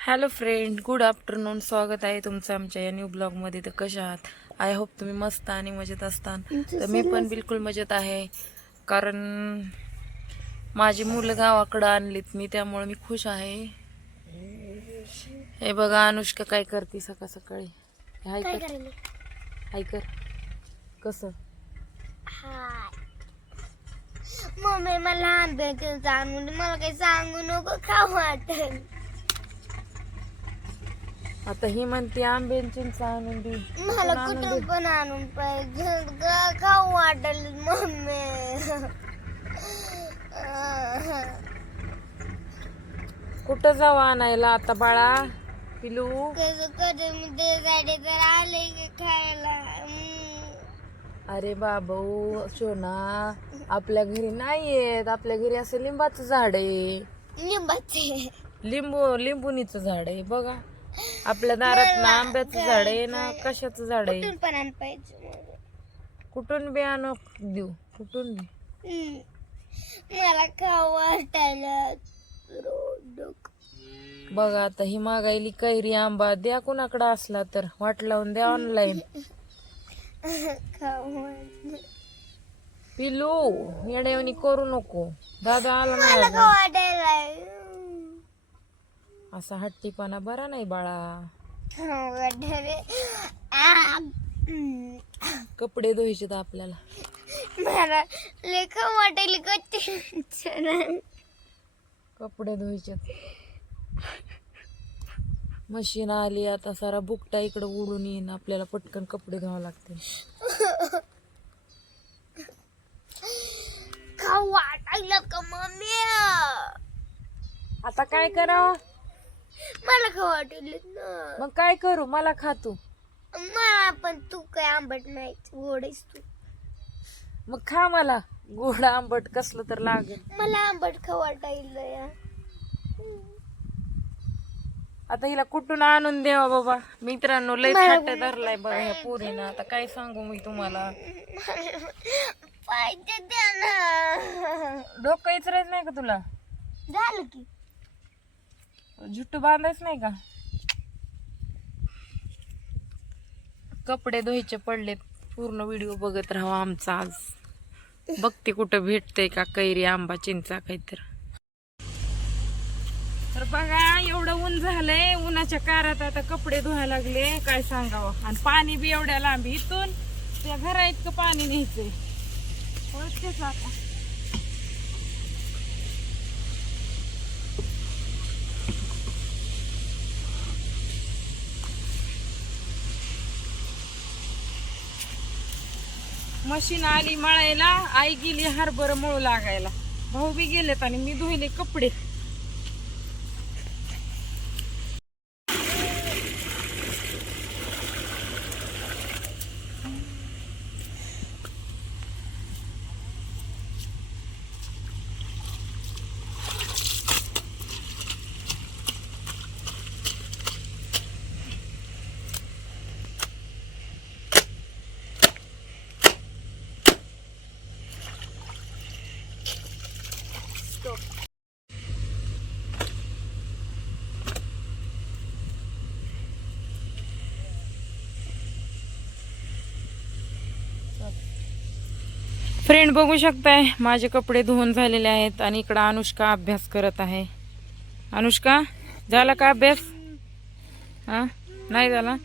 Hello friend good afternoon स्वागत आहे तुमचं आमच्या या न्यू ब्लॉगमध्ये तर कशा आहात? आय होप तुम्ही मस्त आणि मजेत असतान. तर मी पण बिलकुल मजेत आहे. कारण माझी मुलं गावाकडं आणलीत मी त्यामुळे मी खुश आहे. हे बघा अनुष्का काय करते सकाळ सकाळी? हाय कर हाय कर कसं? मम्मी मला सांगून मला काही सांगू नको का वाटेल आता ही म्हणते आंब्यांची आणून दे. मला कुठून दे. पण आणून पाहिजे. खाऊ वाटेल मम्मी. कुठं जाऊ आणायला आता बाळा? पिलू? कसं कधी मी ते साडे तर आले की खायला. हम्म. अरे बाबू सोना आपल्या घरी नाहीयेत. आपल्या घरी असं लिंबाचं झाड आहे. लिंबाचे. लिंबू लिंबुनीचं झाड आहे बघा. आपल्या दारात ना आंब्याचं झाड आहे ना कशाचं झाड आहे? कुठून पण आण पाहिजे मला. कुठून बी आणू देऊ. कुठून बी. मला खाऊ वाटायला रोडक. बघा आता ही मागायली कैरी आंबा. द्या कुणाकडं असला तर. वाट लावून द्या ऑनलाईन. पिलू येड्यावणी करू नको. दादा आला नाही वाटायला. असा हट्टीपणा बरा नाही बाळा. हम्म. कपडे धुवायचे आपल्याला. वाटायला कच्ची कपडे धुवायचे मशीन आली आता सारा बुकटा इकडे उडून येईन. आपल्याला पटकन कपडे धुवावे का मम्मी? आता काय करावं? मला खाऊ वाटायला ना? मग काय करू? मला खातू मला पण तू काय आंबट नाही गोडीस तू. मग खा मला. गोड आंबट कसलं तर लागेल. मला आंबट खाऊ वाटायला या आता हिला कुठून आणून द्यावा बाबा? मित्रांनो लय फाट धरलाय बघा ह्या पोरीनं. आता काय सांगू मी तुम्हाला? पाहिजे द्या ना. डोकं इचरायचं नाही का तुला? झालं की. जुट्टू बांधायच नाही का? कपडे धुवायचे पडले पूर्ण व्हिडिओ बघत राहा आमचा आज. बघते कुठं भेटतंय का कैरी आंबा चिंचा काहीतरी. तर बघा एवढं ऊन झालंय. उन्हाच्या कारात आता कपडे धुवायला लागले. काय सांगावं? आणि पाणी बी एवढ्या लांबी. इथून त्या घरा इतकं पाणी न्यायचंय. ओळखतेच आता मशीन आली मळायला आई गेली हरभर मळू लागायला. भाऊ बी गेलेत आणि मी धुईले कपडे. फ्रेंड बघू शकताय माझे कपडे धुवून झालेले आहेत आणि इकडं अनुष्का अभ्यास करत आहे. अनुष्का झाला का अभ्यास? हां? नाही झाला?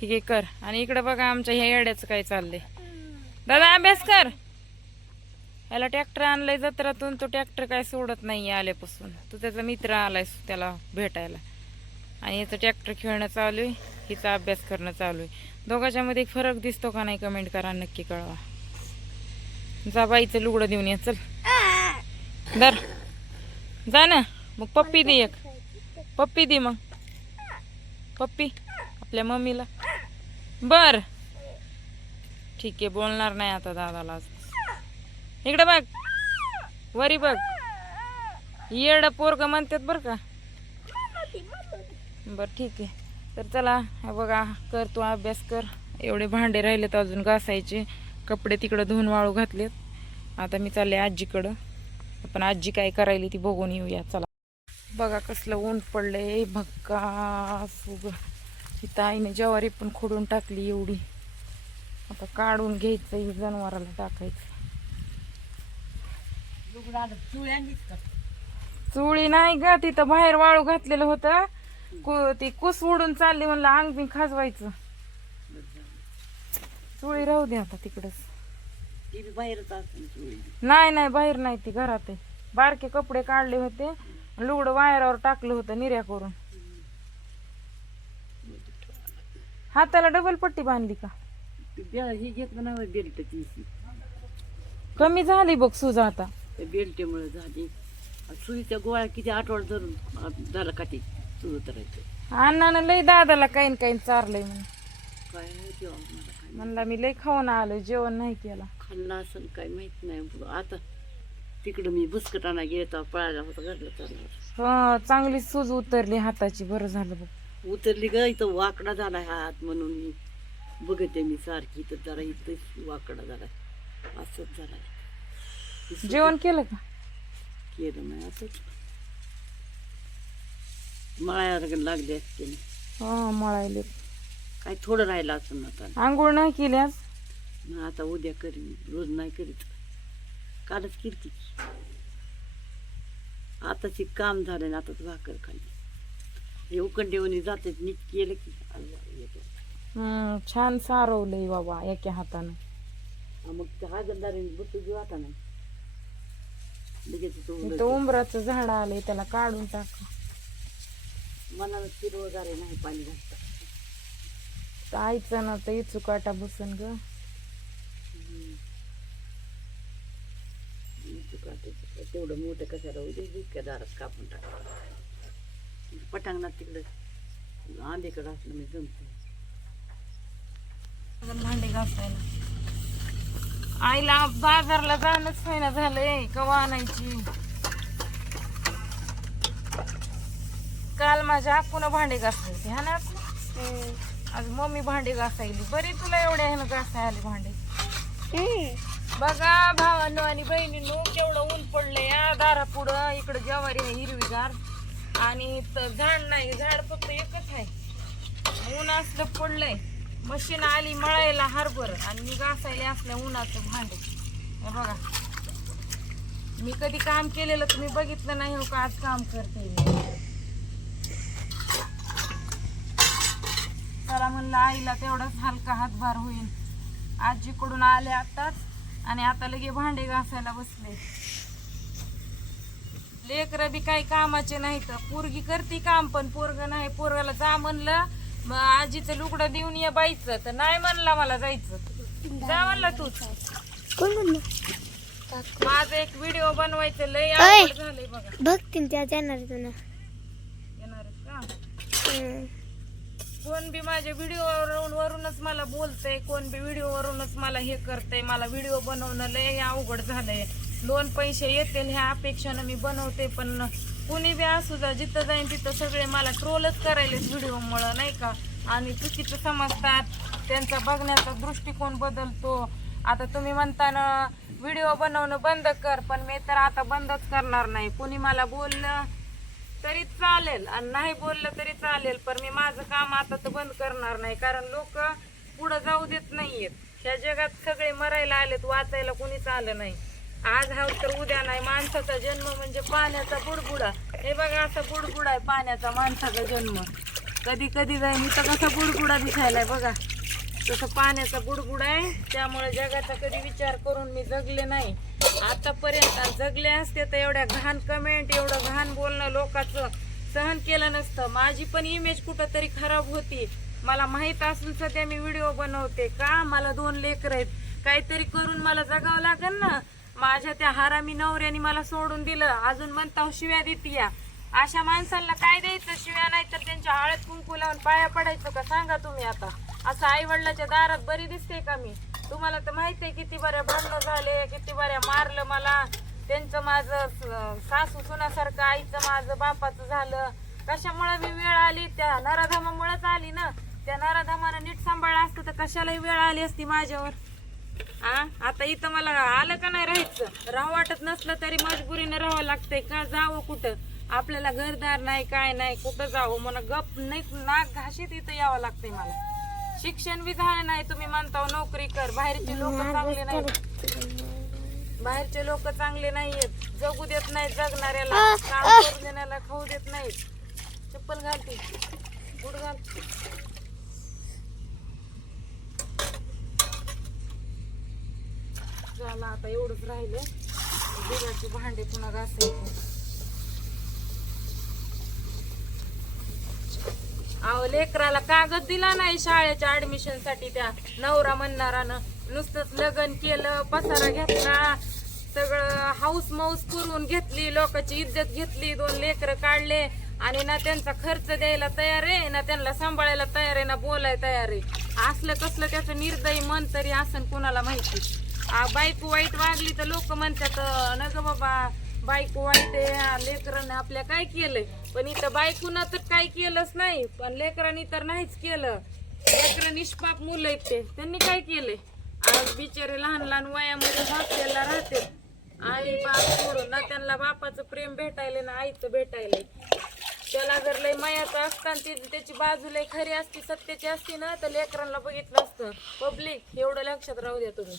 ठीक आहे कर. आणि इकडं बघा आमच्या ह्या येड्याचं काय चाललंय. दादा अभ्यास कर. याला ट्रॅक्टर आणलाय जत्रातून तो ट्रॅक्टर काय सोडत नाही आल्यापासून. तो त्याचा मित्र आलाय त्याला भेटायला. आणि याचं ट्रॅक्टर खेळणं चालू आहे हिचा अभ्यास करणं चालू आहे. दोघांच्यामध्ये फरक दिसतो का नाही कमेंट करा नक्की कळवा. जा बाईचं लुगडं देऊन ये चल. दर जा ना. मग पप्पी दे एक. पप्पी दे मग. पप्पी आपल्या मम्मीला. बर. ठीक आहे बोलणार नाही आता दादाला इकडे बघ. वरी बघ. येड पोरग म्हणतात बर का. बर ठीक आहे. तर चला बघा कर तू अभ्यास कर. एवढे भांडे राहिलेत अजून घासायचे. कपडे तिकडं धुवून वाळू घातलेत. आता मी चालले आजीकडं. आपण आजी काय करायली ती बघून येऊया. चला. बघा कसलं ऊन पडलंय. भक्का सुग तिथं आईने ज्वारी पण खोडून टाकली एवढी. आता काढून घ्यायचं जनावराला टाकायचं. चुळी नाही ग तिथं बाहेर वाळू घातलेलं होतं. कु- ती कुस उडून चालली म्हणलं अंग बी खाजवायचं. चुळी राहू दे आता तिकडच. ती बाहेरच नाही नाही बाहेर नाही ती घरात आहे. बारके कपडे काढले होते लुगडं वायरावर टाकलं होतं निर्या करून. हाताला डबल पट्टी बांधली का? ती बे- ही घेतलं ना बेल्टची कमी झाली बघ सुजा आता. बेल्टमुळे झाली. सुईच्या गोळ्या किती आठवड धरून झालं का ते सुरू उतरायचं अण्णानं लय दादाला काही काही चारलंय म्हणून. काय म्हणला मी लय खाऊन आलो जेवण नाही केलं. खाल्लं असेल काय माहीत नाही बुवा. आता तिकडं मी बुसकट आणा गेला पळायला होता घरला चालला हा चांगली सूज उतरली हाताची बरं झालं बघ. उतरली ग इथं वाकडा झाला हात म्हणून. मी बघते मी सारखी तर जरा इथं वाकडा झाला असंच झाला जेवण केलं का? केलं नाही असंच मळायला लागले असते. हा मळायले काय थोडं राहिलं असं आता. आंघोळ नाही केली आज मग आता उद्या करीन रोज नाही करीत. कालच किरती आताची काम झालं ना आताच भाकर खाल्ली. हे उकंडेवणी जाते नीट केलं की अल्ला येतं. हम्म छान सारवलंय बाबा एका हातानं. हा, मग त्या हागंदारीने बसू घेऊ आता नाही लगेच तो इथं उंबराचं झाड आलंय त्याला काढून टाक. मनाला हिरवगारे नाही पाणी घालतं. आईचं ना तर इचू काटा बसन ग. तेवढं मोठं कशाला उद्या इतक्या दारात कापून टाका पटांगणात तिकडं आंबेकडं असलं मी जमतो भांडे घासायला. आईला बाजारला जाणंच होईना झालंय कवा आणायची? काल माझ्या आकून भांडे घासले होते हा ना? आकू? आज मम्मी भांडे घासायली. बरी तुला एवढ्या ह्यानं घासाय आली भांडे बघा भावांनो आणि बहिणींनो केवढं ऊन पडलंय. या दारा पुढं इकडं ज्वारी आहे हिरवीगार. आणि इथं झाड नाही झाड फक्त एकच आहे. ऊन असलं पडलंय. मशीन आली मळायला हरभर आणि मी घासायले असल्या उन्हाचं भांडे. बघा. मी कधी काम केलेलं तुम्ही बघितलं नाही हो का आज काम करते चला म्हणलं आईला तेवढाच हलका हातभार होईल. आजीकडून आले आताच आणि आता लगे भांडे घासायला बसले. लेकर बी काही कामाचे नाही तर पोरगी करते काम पण पोरग नाही. पोरगाला जा म्हणलं मग आजीचं लुगडं देऊन ये बाईचं. तर नाही म्हणला मला जायचं. जा म्हणला तूच. माझं एक व्हिडिओ बनवायचं लय. आवड झालंय बघा. बघतील त्या तुला येणार का? कोण बी माझ्या व्हिडिओ वरूनच मला बोलतंय कोण बी व्हिडिओ वरूनच मला हे करतंय मला व्हिडिओ बनवणं लय अवघड झालंय. लोन पैसे येतील ह्या अपेक्षानं मी बनवते पण कुणी बी असू जा जिथं जाईन तिथं सगळे मला ट्रोलच करायलेच व्हिडिओमुळं नाही का? आणि चुकीचं समजतात त्यांचा बघण्याचा दृष्टिकोन बदलतो. आता तुम्ही म्हणताना व्हिडिओ बनवणं बंद कर पण मी तर आता बंदच करणार नाही. कुणी मला बोललं तरी चालेल. आणि नाही बोललं तरी चालेल पण मी माझं काम आता तर बंद करणार नाही कारण लोक पुढं जाऊ देत नाहीयेत. ह्या जगात सगळे मरायला आलेत वाचायला कुणीच आलं नाही. आज हा तर उद्या नाही माणसाचा जन्म म्हणजे पाण्याचा बुडबुडा. हे बघा असा बुडबुडा आहे पाण्याचा माणसाचा जन्म. कधी कधी जाईन इथं कसा बुडबुडा दिसायलाय बघा. तसं पाण्याचा बुडबुड आहे. त्यामुळे जगाचा कधी विचार करून मी जगले नाही. आतापर्यंत जगले असते तर एवढ्या घाण कमेंट एवढं घाण बोलणं लोकांचं सहन केलं नसतं. माझी पण इमेज कुठं तरी खराब होती. मला माहीत असून सध्या मी व्हिडिओ बनवते का? मला दोन लेकर आहेत. काहीतरी करून मला जगावं लागेल ना? माझ्या त्या हारामी नवऱ्याने मला सोडून दिलं. अजून म्हणता शिव्या देते या. अशा माणसांना काय द्यायचं? शिव्या नाही तर त्यांच्या हळद कुंकू लावून पाया पडायचं का? सांगा तुम्ही आता. असं आई वडिलाच्या दारात बरी दिसते का मी? तुम्हाला तर माहिती आहे किती बऱ्या भांडण झाले किती बऱ्या मारलं मला. त्यांचं माझं सासू सुनासारखं आईचं माझं बापाचं झालं. कशामुळे मी वेळ आली? त्या नराधामामुळेच आली ना. त्या नराधामानं नीट सांभाळलं असतं तर कशालाही वेळ आली असती माझ्यावर. आ? आता इथं मला आलं का नाही राहायचं? राहू वाटत नसलं तरी मजबुरीने राहावं लागतंय. का जावं कुठं? आपल्याला घरदार नाही काय नाही कुठं जावं? मला गप नाही नाक घाशीत इथं यावं लागतंय मला. शिक्षण बी झालं नाही तुम्ही म्हणता नोकरी कर. बाहेरचे लोक चांगले नाही बाहेरचे लोक चांगले नाहीयेत. जगू देत नाहीत जगणाऱ्याला काम करू देण्याला खाऊ देत नाहीत. चप्पल घालते. बुट घाल झालं आता एवढंच राहिलं. दुधाचे भांडे पुन्हा घासायचे. अहो लेकराला कागद दिला नाही शाळेच्या ऍडमिशनसाठी त्या नवरा म्हणणारानं. नुसतंच लग्न केलं पसारा घेतला सगळं हाऊस माऊस करून घेतली लोकांची इज्जत घेतली दोन लेकरं काढले. आणि ना त्यांचा खर्च द्यायला तयार आहे ना त्यांना सांभाळायला तयार आहे ना बोलायला तयार आहे. असलं कसलं त्याचं निर्दयी मन तरी असन कुणाला माहिती. बायको वाईट वागली तर लोक म्हणतात न ग बाबा बायको वाईट आहे लेकरानं आपल्या काय केलंय? पण इथं बायकोनं तर काही केलंच नाही पण लेकरांनी तर नाहीच केलं. लेकरं निष्पाप मुलं आहेत ते. त्यांनी काय केले आज बिचारे लहान लहान वयामध्ये हॉस्टेलला राहते आई बाप सोडून ना त्यांना बापाचं प्रेम भेटायला ना आईचं भेटायला त्याला जर लय मयाचं असताना ती त्याची बाजू लय खरी असती सत्याची असती ना तर लेकरांना बघितलं असतं. पब्लिक एवढं लक्षात राहू द्या तुम्ही.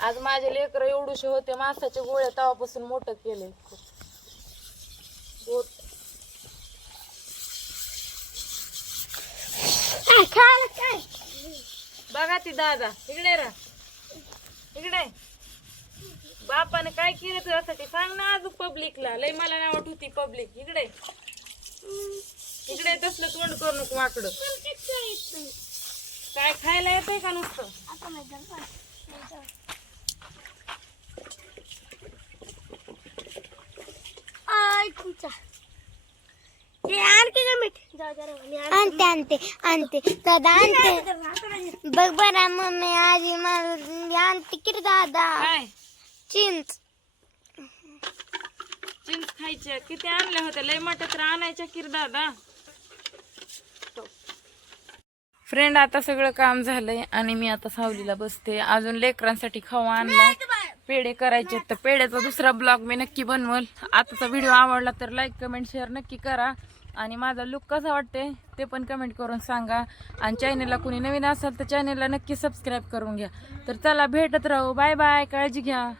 आज माझे लेकरं एवढूशे होते मासाच्या गोळ्या तवापासून मोठं केले बघा ती दादा इकडे रा इकडे. बापाने काय केलं तुझ्यासाठी? सांग ना अजून पब्लिकला लय मला नाव होती पब्लिक इकडे. इकडे तसलं तोंड करू नको वाकडं. काय खायला येतंय का नुसतं? आणते आणते आणते. दादा आणते. बघ बरा मम्मी आजी मला आणते की रे दादा? काय? चिंच. चिंच खायच्या किती आणल्या होत्या लय मोठ्या तर आणायच्या किर दादा? फ्रेंड आता सगळं काम झालंय आणि मी आता सावलीला बसते. अजून लेकरांसाठी खावा आणलाय पेढे करायचे तर पेढ्याचा दुसरा ब्लॉग मी नक्की बनवल. आताचा व्हिडिओ आवडला तर लाईक कमेंट शेअर नक्की करा. आणि माझा लुक कसा वाटते ते पण कमेंट करून सांगा. आणि चॅनलला कुणी नवीन असाल तर चॅनलला नक्की सबस्क्राईब करून घ्या. तर चला भेटत राहू. बाय बाय काळजी घ्या.